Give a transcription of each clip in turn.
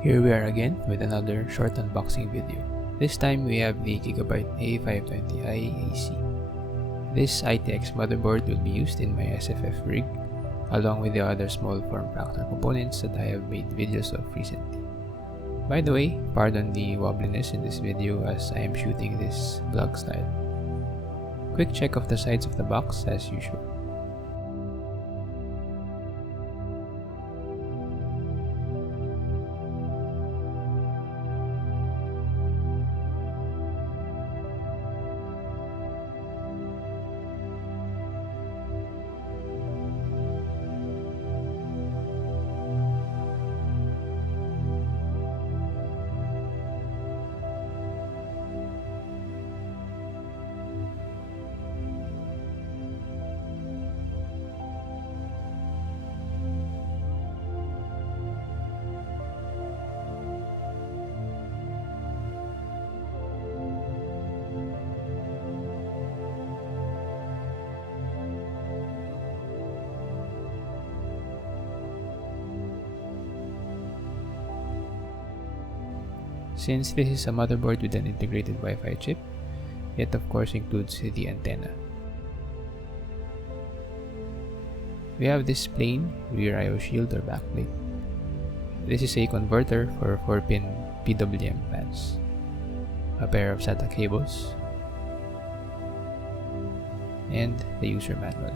Here we are again with another short unboxing video. This time we have the Gigabyte A520I AC. This ITX motherboard will be used in my SFF rig, along with the other small form factor components that I have made videos of recently. By the way, pardon the wobbliness in this video as I am shooting this vlog style. Quick check of the sides of the box as usual. Since this is a motherboard with an integrated Wi-Fi chip, it of course includes the antenna. We have this plain rear I/O shield or backplate. This is a converter for 4-pin PWM fans, a pair of SATA cables, and the user manual.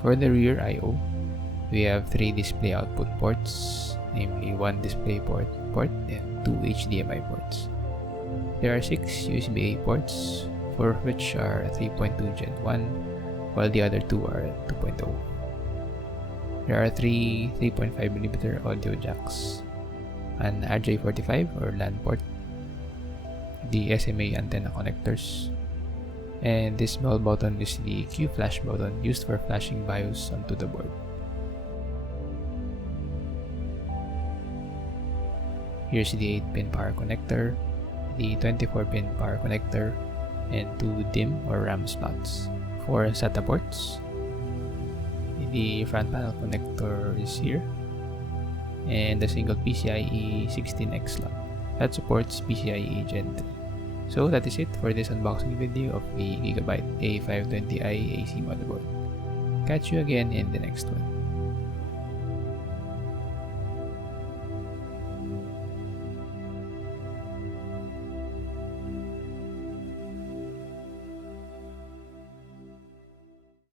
For the rear I/O, we have 3 display output ports, namely 1 DisplayPort and 2 HDMI ports. There are 6 USB-A ports, 4 of which are 3.2 Gen 1, while the other 2 are 2.0. There are 3 3.5mm audio jacks, an RJ45 or LAN port, the SMA antenna connectors, and this small button is the Q flash button used for flashing BIOS onto the board. Here's the 8-pin power connector, the 24-pin power connector, and 2 DIMM or RAM slots. 4 SATA ports. The front panel connector is here, and a single PCIe 16X slot that supports PCIe Gen 3. So that is it for this unboxing video of the Gigabyte A520i AC motherboard. Catch you again in the next one.